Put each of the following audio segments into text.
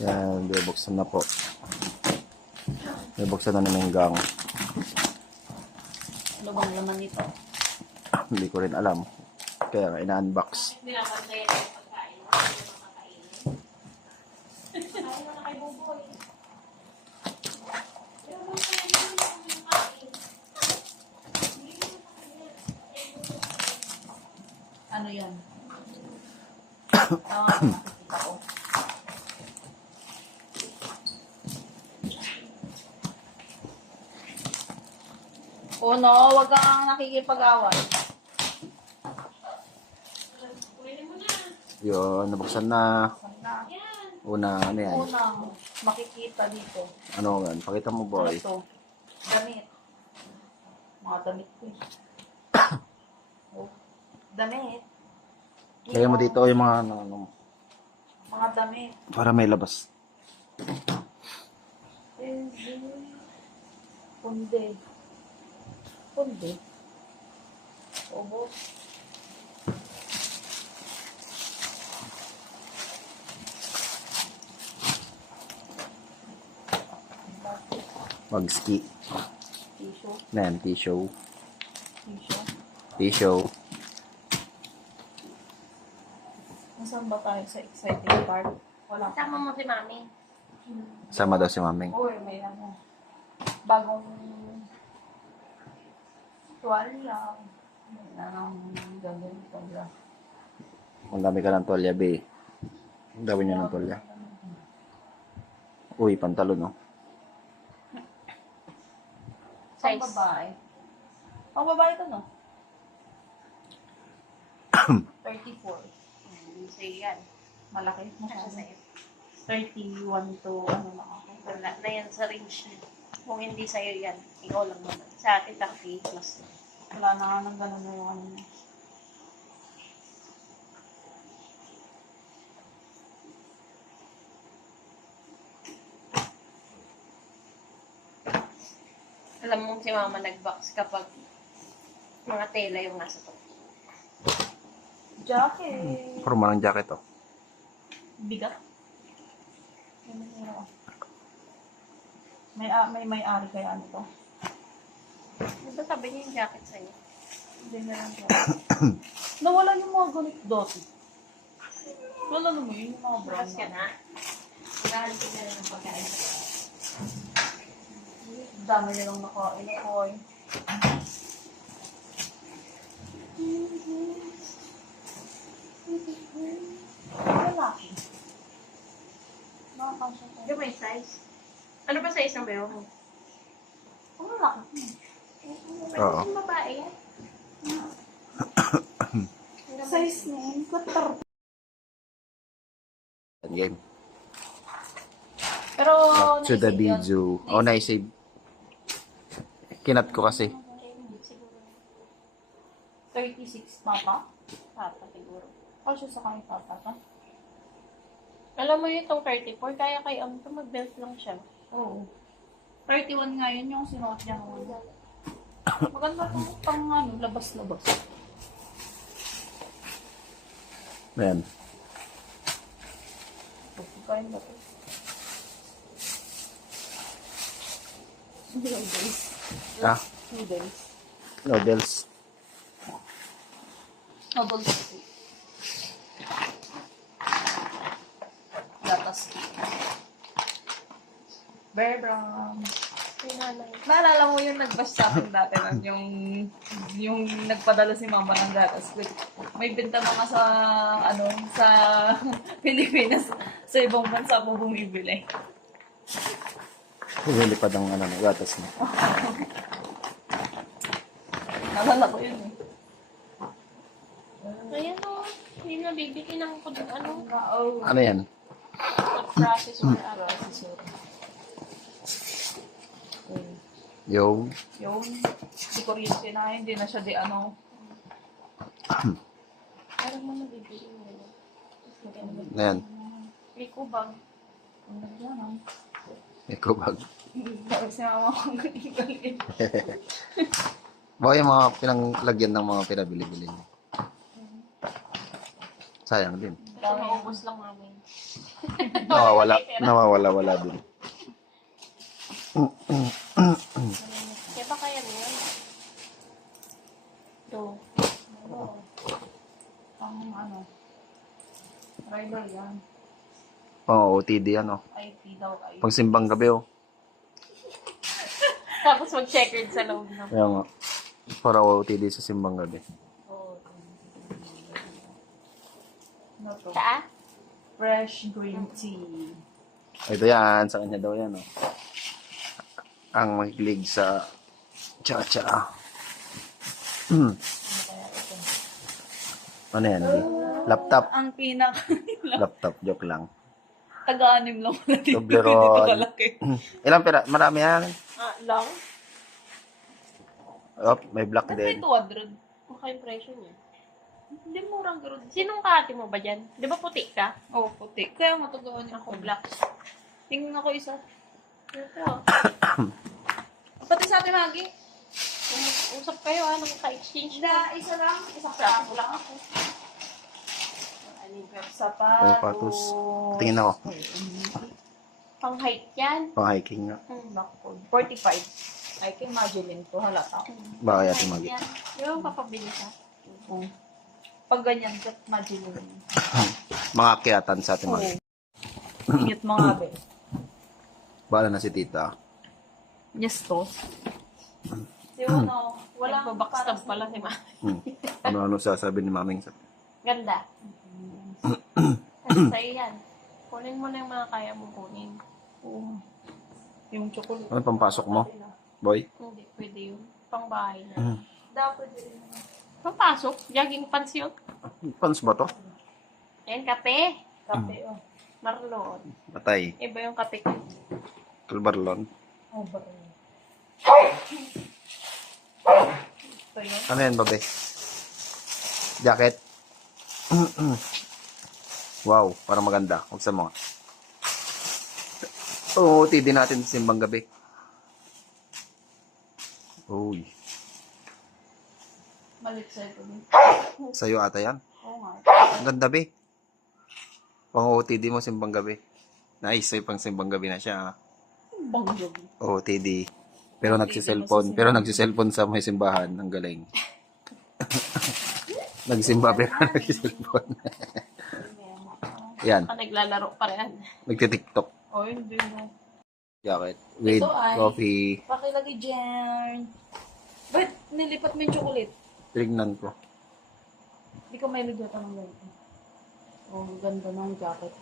Yan, bubuksan na po. Bubuksan na ni Menggang. Ano bang laman nito? Hindi ko rin alam. Kaya nga ina-unbox. Hindi naman na yung pagkain. Hindi naman makakainin. Ayaw na kay Buboy. Ano yan? Nakikita ko. Oh no, wag kang nakikipag-away. Yun, nabuksan na. Sana. Una, ano yan? Unang makikita dito. Ano yan? Pakita mo, boy. Ito. Damit. Mga damit ko. Oh. Damit. Lagyan mo dito yung mga ano, Mga damit. para may labas. Punde. Punde. Obo. Mag-ski. Tissue. Na yan, tissue. Tissue. Tissue. Nasaan ba tayo sa exciting part? Wala. Sama mo si Mami. Sama daw si Mameng. Uy, may ano. Bagong tuwalya. May anong gagawin pala. Ang dami ka ng tolya, be. Ang dami niya ng tolya. Uy, pantalon, no? Pang Size. babae. Pang babae to, no? 34. Sige yan. Malaki. Ano Masyado. sa'yo? 31 to ano lang ako. Wala na yan sa range niya. Kung hindi sa'yo yan, ikaw lang naman. Sa akin, 30 plus. Wala na nga nang ganun na yung ano niya. Alam mo si Mama nag-box kapag mga tela yung nasa to. Jacket. Forma ng jacket, oh. Bigat. May-ari kaya ano to? Di ba sabi niya yung jacket sa'yo? Hindi na lang jacket. Nawala yung mga ganito dati. Wala naman yun, yung mga brown. Bukas ka na. Maghahalipin na lang ng pagkain. Dami nilang nakain ako eh. Lalaki. Nakakasya ko. Di ba may size? Ano ba size ng bayo mo? Ang lalaki. Oo. Yung babae yan. Size niya yun, 4. Game. Pero, Back to the naisip yun. video. Oh, naisave. Kinat ko kasi. 36 papa? Papa siguro. O siya sa kanya papa to? Alam mo yung itong 34, kaya kay to mag-belt lang siya. Oo. 31 nga yun yung sinuot niya noon. Maganda itong pang ano, labas-labas. Ayan. Pagkain ba ito? Noodles. Ah, Noodles. noodles. Noodles. Gatas. Bear Brown. Naalala mo yung nag-bash sa akin dati nun, yung nagpadala si mama ng gatas. May benta na nga sa, ano, sa Pilipinas. Sa ibang bansa po bumibili. Lumilipad ang ano, gatas na. Naalala ko yun eh. Ayan o. Yung nabibili ng ano, Ano yan? food processor. Yung Yung, di kuryente na, hindi na siya di ano. Parang mo nabibili mo. na yan. Eco bag. Ang nagyan Eco bag. Tapos si mama ko galing. Baka yung mga pinanglagyan ng mga pinabili-bili niyo. Sayang din. Kasi maubos lang namin. Nawawala din. Kaya ba kaya mo yun? Ito. Ano, rider yan. Pang OTD yan, oh. IT daw ay. Pang simbang gabi, oh. Tapos mag-checkered sa loob ng... Kaya nga. Para OTD sa simbang gabi. Ano to? Tsaa? Fresh green tea. Ito yan. Sa kanya daw yan, oh. Ang mahilig sa cha-cha. Ano yan? Laptop. Ang Laptop. Joke lang. taga-anim lang pala dito. Toblerone. Dito kalaki. Ilang pera? Marami yan. Lang? Oh, may black Ba't may din. 200? Maka-impression yun. Hindi murang gano'n. Sinong kahati mo ba dyan? Di ba puti ka? Oo, puti. Kaya nga taga-anim Ako black. Tingnan ako isa. Ito. Pati sa atin, Maggie. Usap kayo nung ka-exchange Na, isa lang. Isang plato lang ako. Sapatos. Oh, patos. Tingin ako. Pang height yan. Pang hiking nga. Naku, 45. Ay, kay Madeline to. Halata. Baka yata Height magi. yan. Di ba papabili ka? Oo. Pag ganyan, kat Madeline. Mga akyatan sa ating magi. Ingat mga be. Bala na si tita. Yes, to. Si Uno, wala Nagbabackstab pala si Ma. Ano sasabi ni maming sa... Ganda. Kasi sa'yo yan. Kunin mo na yung mga kaya mong kunin. Oo. Yung chocolate. Ano pampasok mo? Boy? Hindi, pwede yun. Pang bahay na. Dapat din. Papasok. Jogging pants yun. Pans ba to? Ayan, kape. Kape, oh. Marlon. Patay. Iba yung kape ko. Kalbarlon. Oh, ba? Ito yun. Ano yan, babe? Jacket? Wow, parang maganda. Huwag sa mga. Oo, TD natin sa simbang gabi. Uy. Malit sa ito. Sa'yo ata yan. Oo nga. Ang ganda, be. Pang OTD mo simbang gabi. Nice, sa'yo pang simbang gabi na siya. Bangjog. OTD. Pero nagsiselfon. Pero nagsiselfon sa may simbahan. Ang galing. Nagsimba pero nagsiselfon. Yan. Naglalaro pa rin. Nagtitiktok. Oh, hindi mo. Jacket. With Ito ay- coffee. Pakilagay dyan. Ba't nilipat mo yung chocolate? Tignan ko. Hindi ko may ligyan ng ganito. Oh, ganda ng jacket.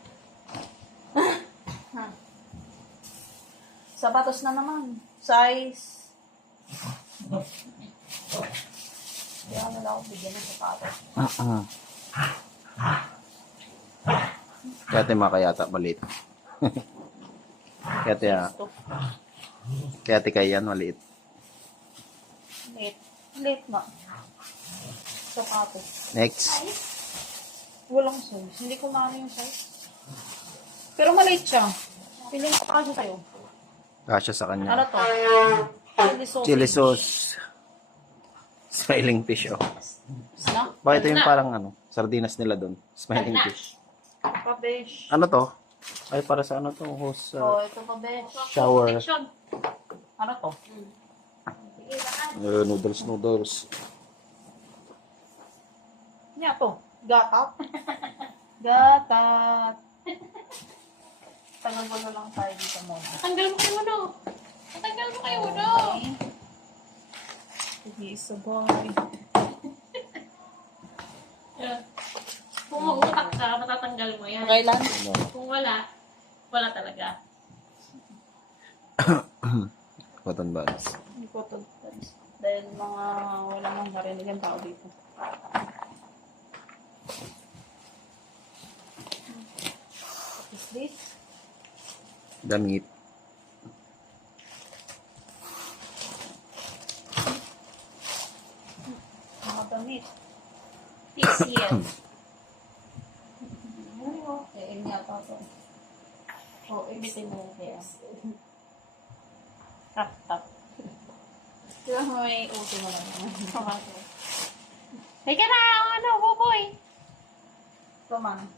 Sapatos na naman. Size. Kaya na lang ako bigyan ng sapatos. Kaya tayo makayata maliit. Kaya tayo yan maliit. Late. Late na. Sapatos. Next. Walang size. Hindi ko maano yung size. Pero maliit siya. Piling ko kasi sa'yo. Kasya sa Ano kanya. to? Chili sauce. Chili sauce. Smiling fish, oh. Na? Bakit ito yung parang ano, sardinas nila doon? Smiling fish. Pabesh. Ano to? Ay, para sa ano to? Hose, Oh, ito pabesh. shower. Protection. Ano to? Sige, lakas. Noodles. Niya to. Gatat. Gatat. Tagal na lang tayo dito mo. Tanggal mo kayo uno. Tanggal mo kayo uno. Sige, sabay. Kung mag-utak ka, matatanggal mo yan. Kailan? Kung wala, wala talaga. Cotton buds. Hindi ko to. Dahil mga wala nang narinig ang tao dito. What is this? Damit. Mga damit. TCL. Eh, yata to. Oo, ibitin mo kaya. Tap. Kaya may uto mo lang. Teka na, buboy. Ito man.